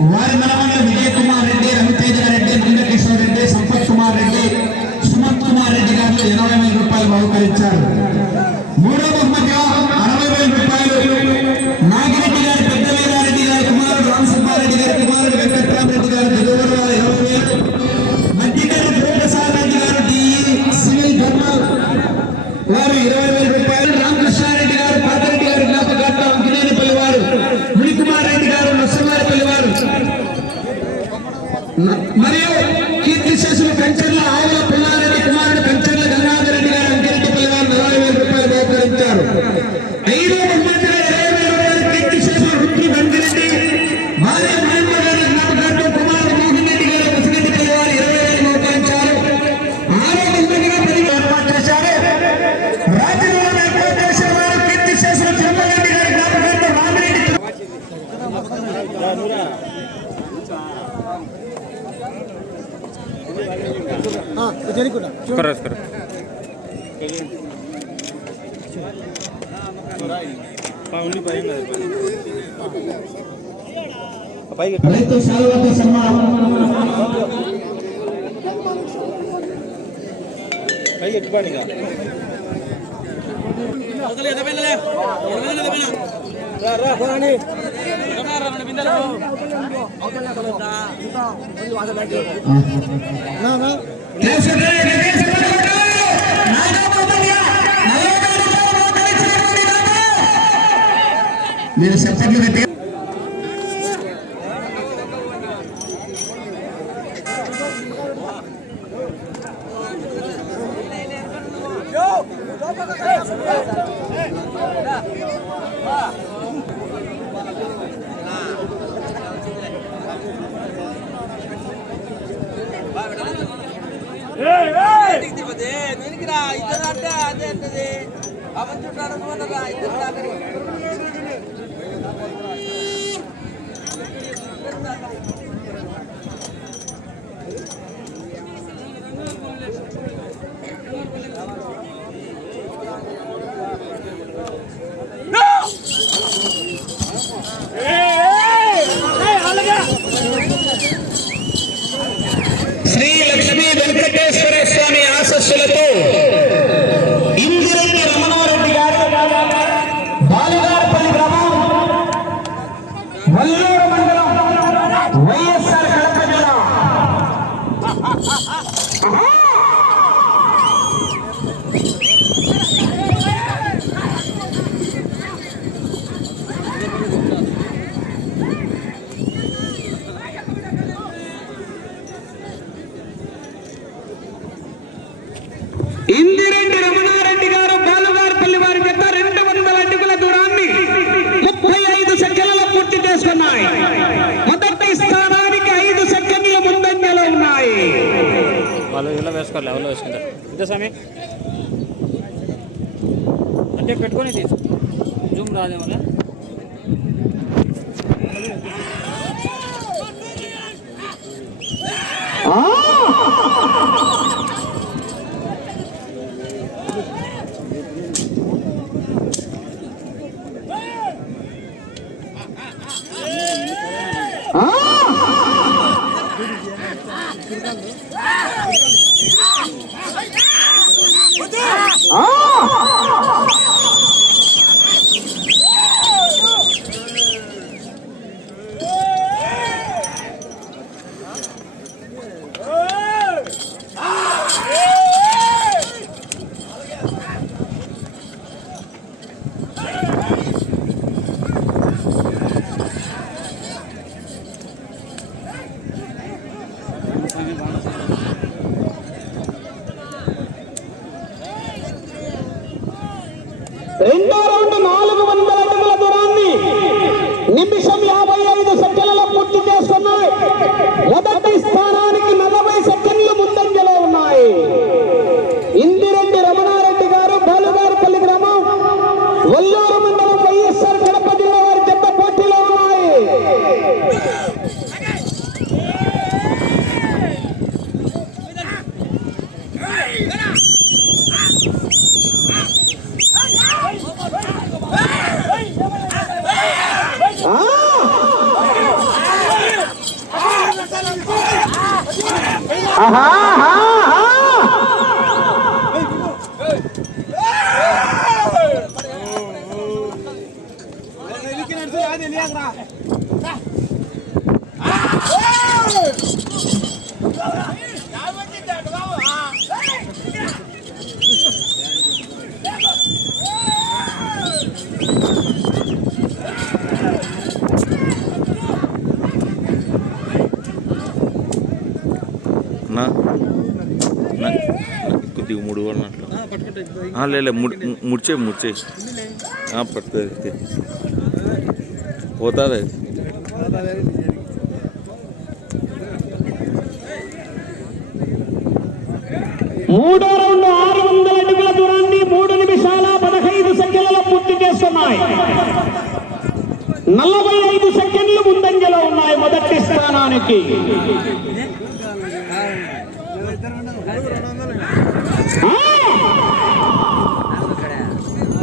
వారి మనవళ్ళు విజయ్ కుమార్ రెడ్డి రవితేజ రెడ్డి ముండకిషోర్ రెడ్డి సంపత్ కుమార్ రెడ్డి సుమత్ కుమార్ రెడ్డి గారు ఎనభై వేల రూపాయలు బహుకరించారు. మీరు చెప్పట్లు పెట్టే ఇద్దరు అంటే అదే అంటది అవన్ చుట్టాడు పోనరా ఇద్దరు దాకా Ah! What? ఆహా, ఆహా, ఆహా. నా నా కొద్దిగా మూడు అన్నట్లు లేదు ముడి ముడిచే ముడిచే పడుతుంది పోతుంది మూడో రౌండ్ ఆరు వందల అడుగుల దూరాన్ని మూడు నిమిషాల పదహైదు సెకండ్లలో పూర్తి చేస్తున్నాయి నలభై ఐదు సెకండ్లు ముందంజలో ఉన్నాయి మొదటి స్థానానికి ఆ!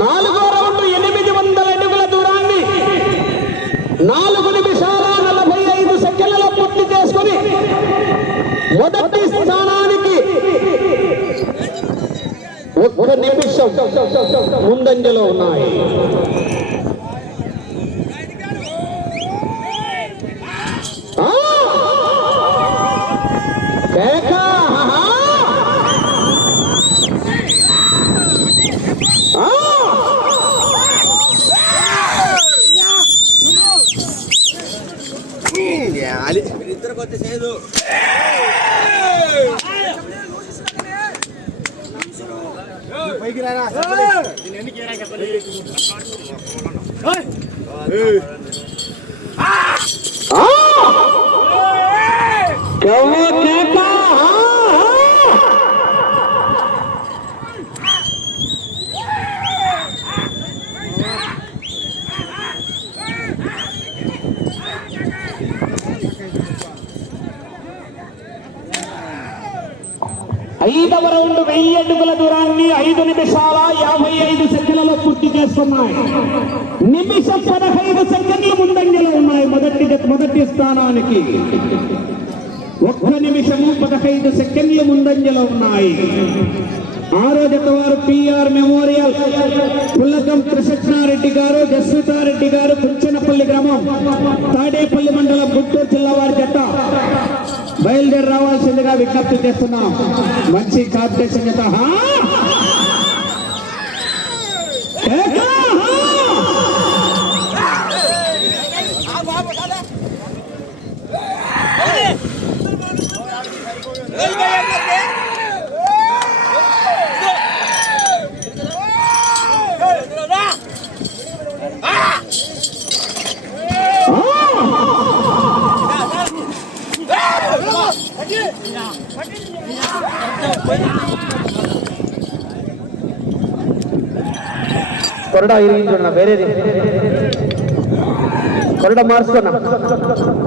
నాలుగో రౌండ్ ఎనిమిది వందల అడుగుల దూరాన్ని నాలుగు నిమిషాల నలభై ఐదు సెకండ్లలో పూర్తి చేసుకుని మొదటి స్థానానికి ఒక్క నిమిషం ముందంజలో ఉన్నాయి ఆ! కేక! ఆహా! ఆ! ఇద్దరికి వచ్చే చేయదు ఆ! కేవ కేక! ఆ! ఐదవ రౌండ్ వెయ్యి అడుగుల దూరాన్ని ఐదు నిమిషాల యాభై ఐదు సెకండ్లలో పూర్తి చేస్తున్నాయి. నిమిషం పదహైదు సెకండ్లు ముందంజలో ఉన్నాయి మొదటి మొదటి స్థానానికి. ఒక్క నిమిషము పదహైదు సెకండ్లు ముందంజలో ఉన్నాయి. ఆరో జత వారు పిఆర్ మెమోరియల్. పుల్లకం కృష్ణారెడ్డి గారు జస్వితారెడ్డి గారు పుచ్చనపల్లి గ్రామం తాడేపల్లి మండలం గుంటూరు జిల్లా వారి జత. బయలుదేరి రావాల్సిందిగా విజ్ఞప్తి చేస్తున్నాం. మంచి కాంపిటీషన్ జత. కొరడా ఇరిగించున్నా వేరేది కొరడ మారుస్తున్నా ఆ!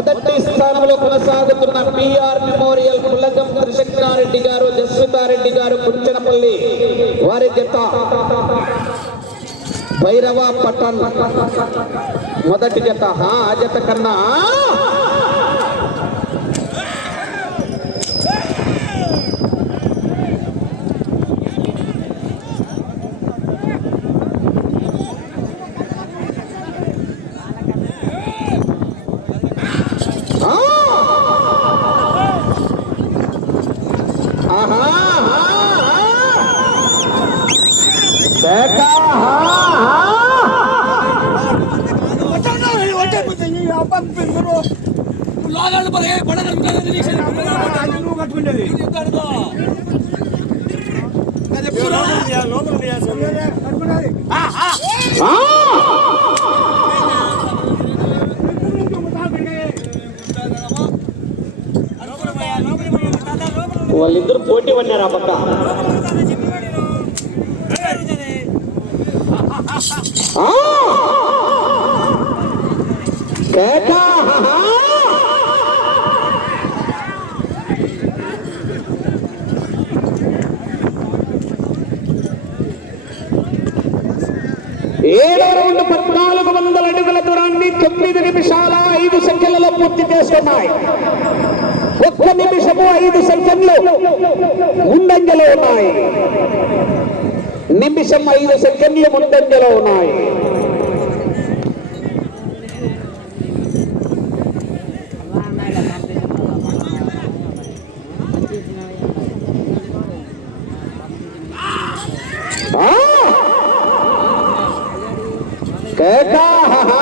మొదటి స్థానంలో కొనసాగుతున్న పిఆర్ మెమోరియల్ కులగం కృష్ణారెడ్డి గారు జస్మితారెడ్డి గారు కుంచనపల్లి వారి జత. భైరవ పట్టణ మొదటి జత. ఆ జత కన్నా పడినారు ఆ పక్క? ఆ! ఏడో రౌండ్ పద్నాలుగు వందల అడుగుల దూరాన్ని తొమ్మిది నిమిషాల ఐదు సెకండ్లలో పూర్తి చేస్తున్నాయి ఒక్క నిమిషము ఐదు సెకండ్లు ముందంజలో ఉన్నాయి. నిమిషం ఐదు సెకండ్లు ముందంజలో ఉన్నాయి. ఆ! కేకా, ఆహా.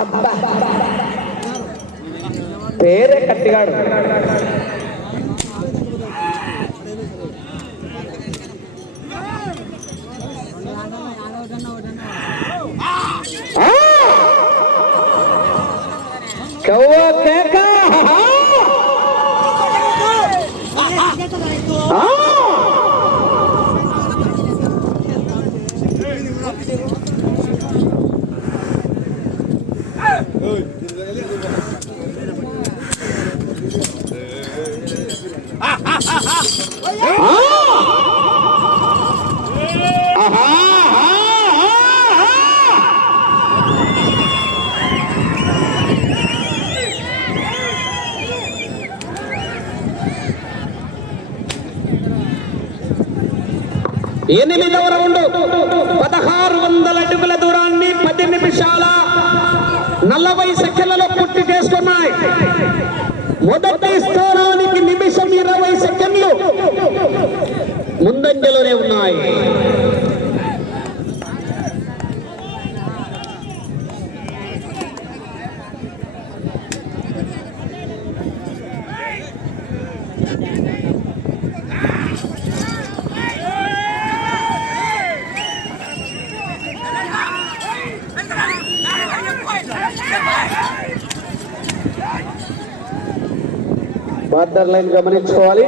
అబ్బా. పేరే కట్టిగాడు ఆ! కవ్వ కేక ఆ! ఆహా, ఎనిమిదవ రౌండ్ పదహారు వందల అడుగుల దూరాన్ని పది నిమిషాల నలభై సెకండ్లలో పూర్తి చేసుకున్నాయి. మొదటి స్థానానికి నిమిషం ఇరవై సెకండ్లు ముందంజలోనే ఉన్నాయి. బార్డర్ లైన్ గమనించుకోవాలి!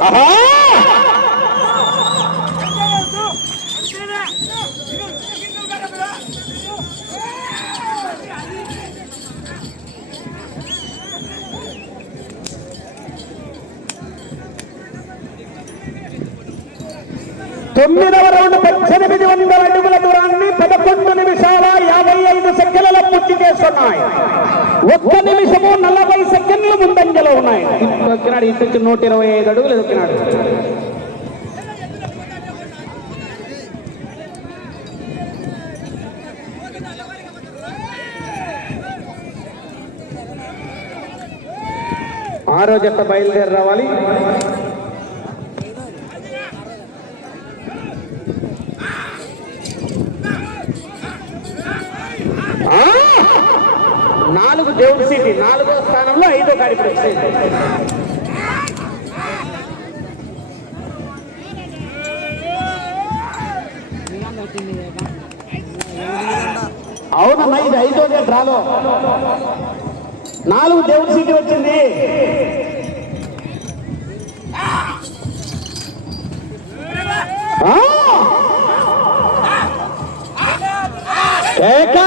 ఆహా! తొమ్మిదవ రౌండ్ పద్దెనిమిది వందల అడుగుల దూరాన్ని పదకొండు నిమిషాల యాభై ఐదు సెకండ్లలో పూర్తి చేస్తున్నాయి. ఒక్క నిమిషము నలభై సెకండ్లు ముందంజలో ఉన్నాయి. దొక్కినాడు ఇంటికి నూట ఇరవై ఐదు అడుగులు దొక్కినాడు ఆరో జట్ట బయలుదేరి రావాలి ఆ! నాలుగు దేవుడి సిటీ నాలుగో స్థానంలో ఐదో గాడి ప్రెసిడెంట్ వచ్చింది అవునమ్మా ఇది ఐదో డ్రాలో నాలుగు దేవుడి సీటు వచ్చింది ఏకా!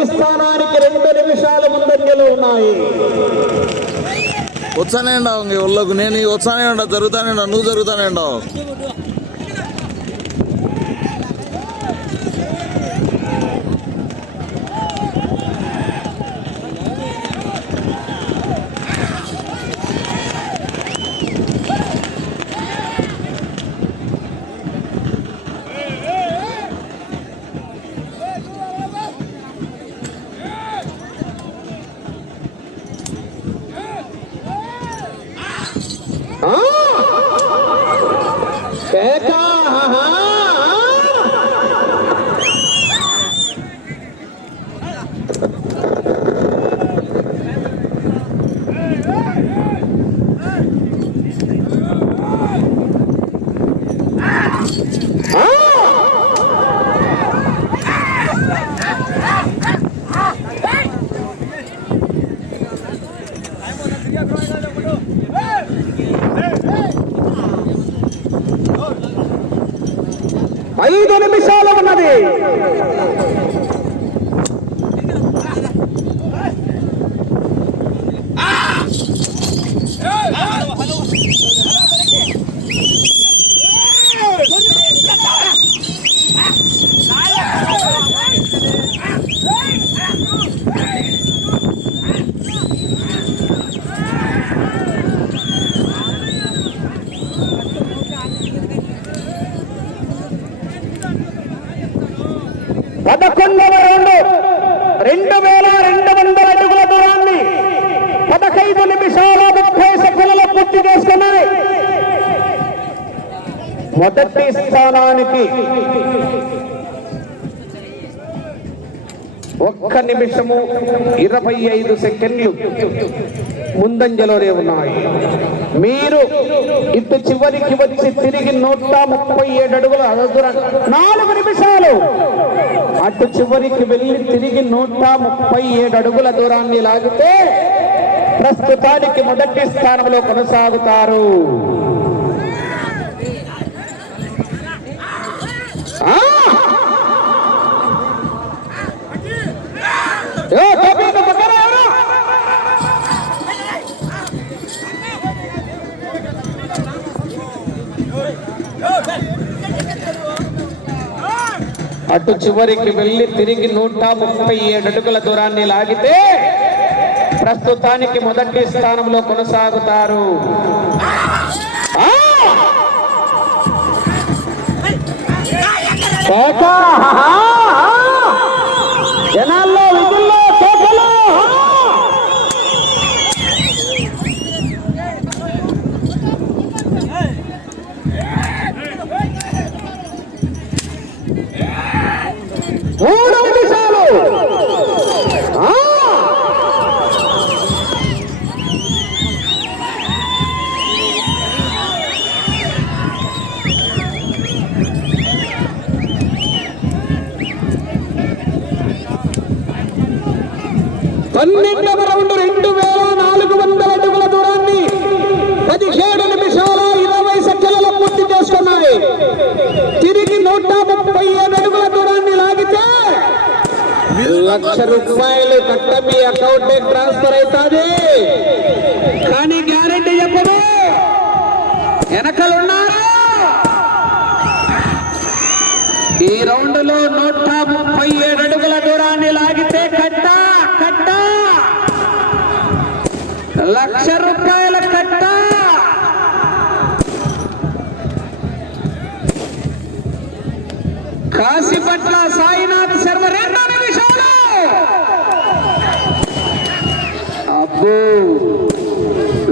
మొదటి స్థానానికి రెండు నిమిషాలు ముందంజలు ఉన్నాయి. వచ్చానే ఉండవు ఉళ్ళకు నేను వచ్చానే ఉండవు జరుగుతానే ఉండవు నువ్వు జరుగుతానే ఉండవు కేకా! ఆహా! ఆ! ఐదు నిమిషాలు ఉన్నది పదకొండవ రౌండ్ రెండు వేల రెండు వందల అడుగుల దూరాన్ని పదహైదు నిమిషాల ముప్పై సెకండ్ల పూర్తి చేసుకున్నది మొదటి ఒక్క నిమిషము ఇరవై ఐదు సెకండ్లు ముందంజలోనే ఉన్నాయి. మీరు ఇటు చివరికి వచ్చి తిరిగి నూట ముప్పై ఏడు అడుగుల నాలుగు నిమిషాలు అటు చివరికి వెళ్ళి తిరిగి నూట ముప్పై ఏడు అడుగుల దూరాన్ని లాగితే ప్రస్తుతానికి మొదటి స్థానంలో కొనసాగుతారు. అటు చివరికి వెళ్ళి తిరిగి నూట ముప్పై ఏడు అడుగుల దూరాన్ని లాగితే ప్రస్తుతానికి మొదటి స్థానంలో కొనసాగుతారు. ఆ! మూడు నిమిషాలు పన్నెండవ రౌండ్ రెండు వేల నాలుగు వందల అడుగుల దూరాన్ని పదిహేడు లక్ష రూపాయలు కట్ట మీ అకౌంట్ ట్రాన్స్ఫర్ అవుతుంది. కానీ గ్యారంటీ చెప్పదు. వెనకలున్నారు? ఈ రౌండ్లో నూట ముప్పై ఏడు అడుగుల దూరాన్ని లాగితే కట్ట కట్ట. లక్ష రూపాయల కట్ట. కాశీపట్ల సాయినాథ్ శర్మ రెండు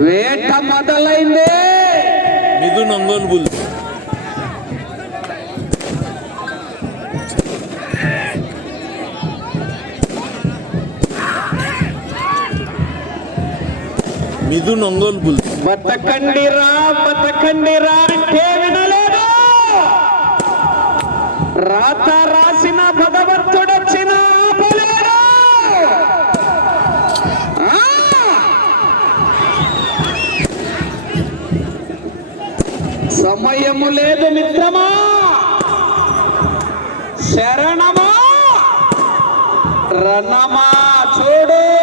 వేట మొదలైంది. మిథున్ ఒంగోలు బుల్. మిథున్ ఒంగోలు బుల్. బతకండి రా బతకండి రా రాత సమయము లేదు మిత్రమా. శరణమా. రణమా చూడే.